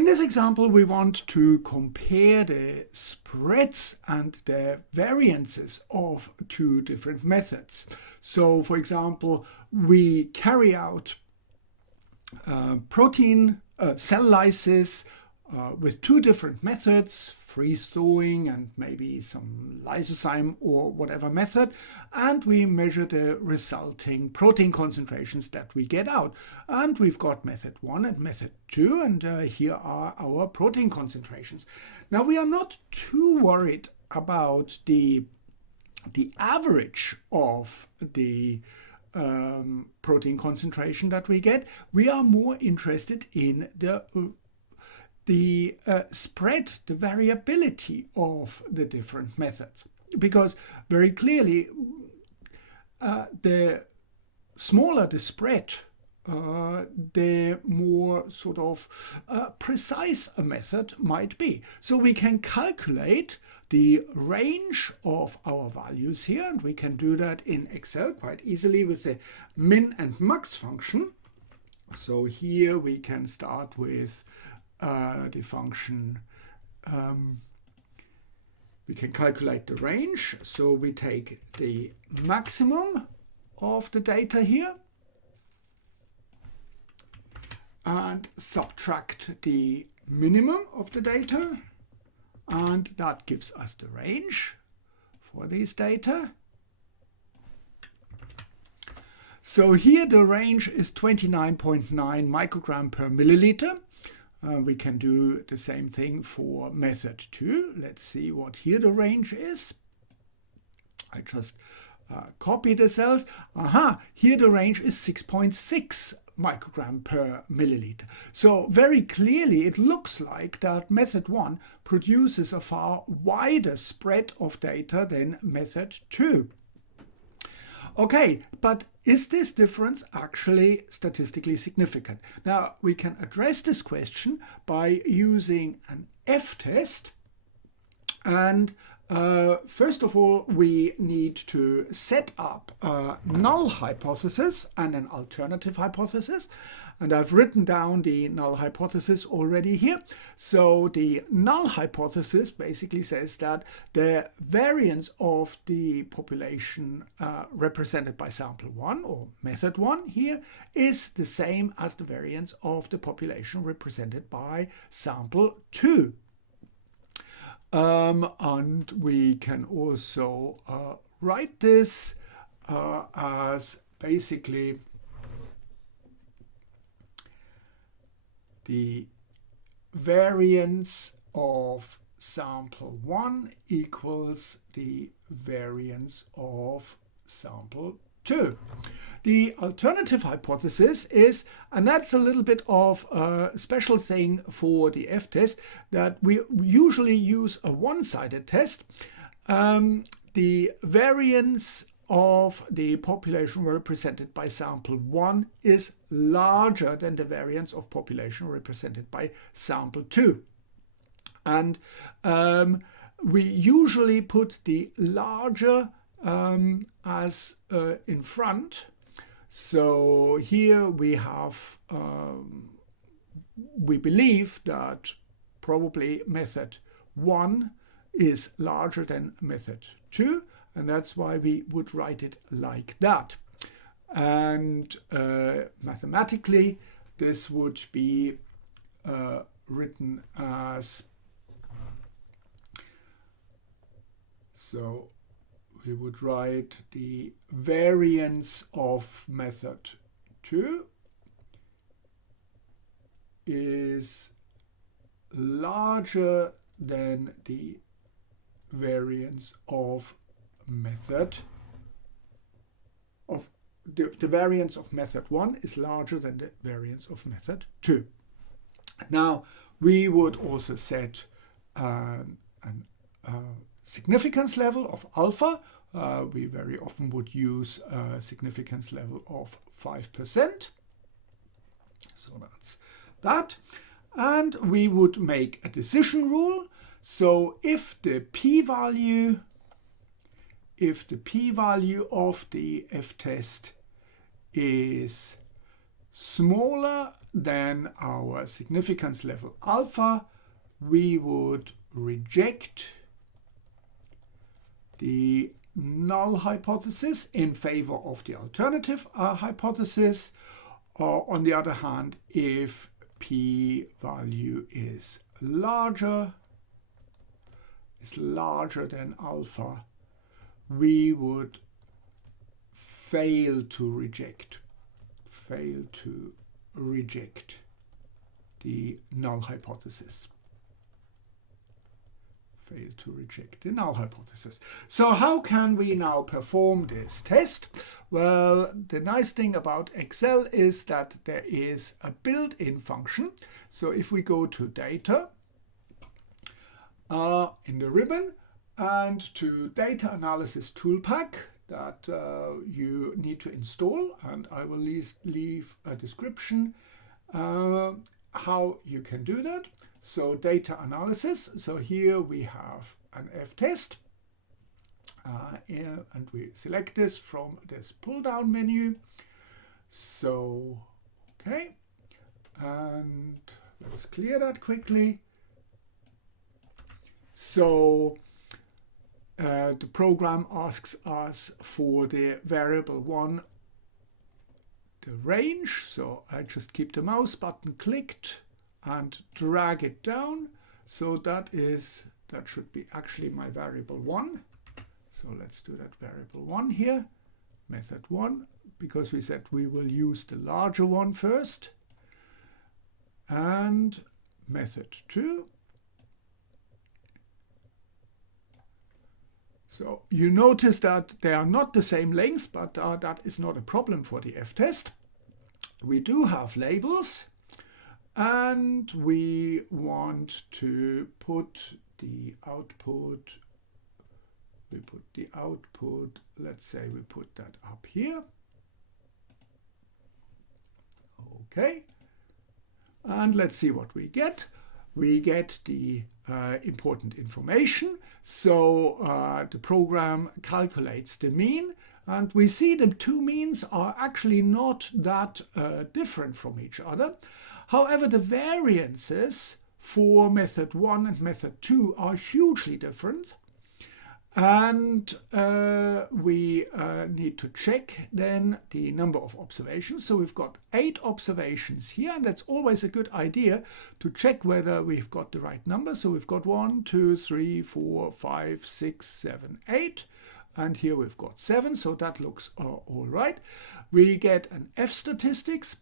In this example, we want to compare the spreads and the variances of two different methods. So, for example, we carry out protein cell lysis with two different methods, freeze thawing and maybe some lysozyme or whatever method, and we measure the resulting protein concentrations that we get out. And we've got method 1 and method 2, and here are our protein concentrations. Now we are not too worried about the average of the protein concentration that we get. We are more interested in the spread, the variability of the different methods, because very clearly the smaller the spread, the more sort of precise a method might be. So we can calculate the range of our values here, and we can do that in Excel quite easily with the min and max function. So here we can start with the function, we can calculate the range. So we take the maximum of the data here and subtract the minimum of the data, and that gives us the range for these data. So here the range is 29.9 microgram per milliliter. We can do the same thing for method 2. Let's see what here the range is. I just copy the cells. Here the range is 6.6 microgram per milliliter. So very clearly it looks like that method 1 produces a far wider spread of data than method 2. Okay, but is this difference actually statistically significant? Now, we can address this question by using an Ftest. And first of all, we need to set up a null hypothesis and an alternative hypothesis. And I've written down the null hypothesis already here. So the null hypothesis basically says that the variance of the population represented by sample 1 or method 1 here is the same as the variance of the population represented by sample 2. And we can also write this as basically the variance of sample 1 equals the variance of sample 2. The alternative hypothesis is, and that's a little bit of a special thing for the Ftest, that we usually use a one-sided test. The variance of the population represented by sample 1 is larger than the variance of population represented by sample 2. And we usually put the larger as in front. So here we have, we believe that probably method 1 is larger than method 2. And that's why we would write it like that. And mathematically, this would be written as, so we would write the variance of method 2 is larger than the variance of method of the variance of method 1 is larger than the variance of method 2. Now we would also set a significance level of alpha. We very often would use a significance level of 5%. So that's that. And we would make a decision rule. So if the p-value of the Ftest is smaller than our significance level alpha, we would reject the null hypothesis in favor of the alternative hypothesis. On the other hand, if p-value is larger than alpha, we would fail to reject the null hypothesis. So how can we now perform this test? Well, the nice thing about Excel is that there is a built-in function. So if we go to data in the ribbon and to data analysis toolpack that you need to install, and I will leave a description how you can do that. So data analysis, so here we have an Ftest and we select this from this pull down menu. So okay, and let's clear that quickly. So the program asks us for the variable 1, the range. So I just keep the mouse button clicked and drag it down. So that should be actually my variable 1. So let's do that variable 1 here, method 1, because we said we will use the larger one first. And method 2. So you notice that they are not the same length, but that is not a problem for the Ftest. We do have labels. And we want to put the output, let's say we put that up here. Okay. And let's see what we get. We get the important information. So the program calculates the mean. And we see the two means are actually not that different from each other. However, the variances for method 1 and method 2 are hugely different. And we need to check then the number of observations. So we've got 8 observations here, and that's always a good idea to check whether we've got the right number. So we've got 1, 2, 3, 4, 5, 6, 7, 8. And here we've got 7, so that looks all right. We get an F statistics.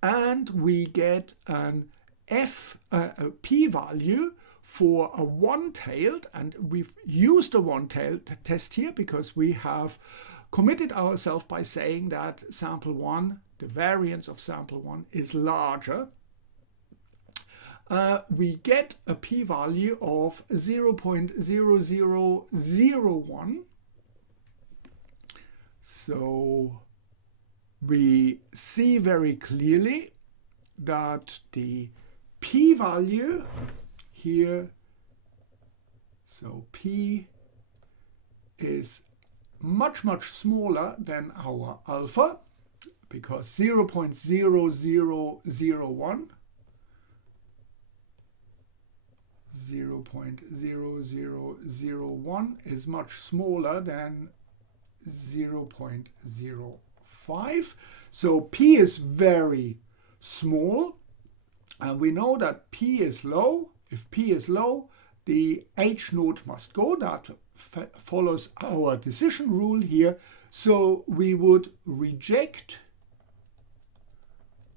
And we get an a p-value for a one-tailed, and we've used a one-tailed test here because we have committed ourselves by saying that sample 1, the variance of sample 1, is larger. We get a p-value of 0.0001. So we see very clearly that the p-value here, so p is much smaller than our alpha, because 0.0001 is much smaller than 0.05. So p is very small, and we know that p is low. If p is low, the h naught must go. That follows our decision rule here. So we would reject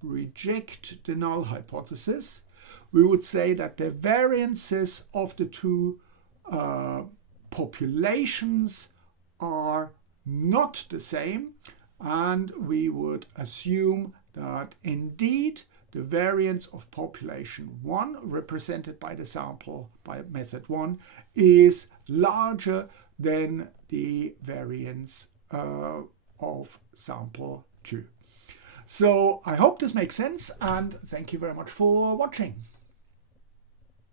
the null hypothesis. We would say that the variances of the two populations are not the same, and we would assume that indeed the variance of population 1, represented by the sample by method 1, is larger than the variance of sample 2. So I hope this makes sense, and thank you very much for watching.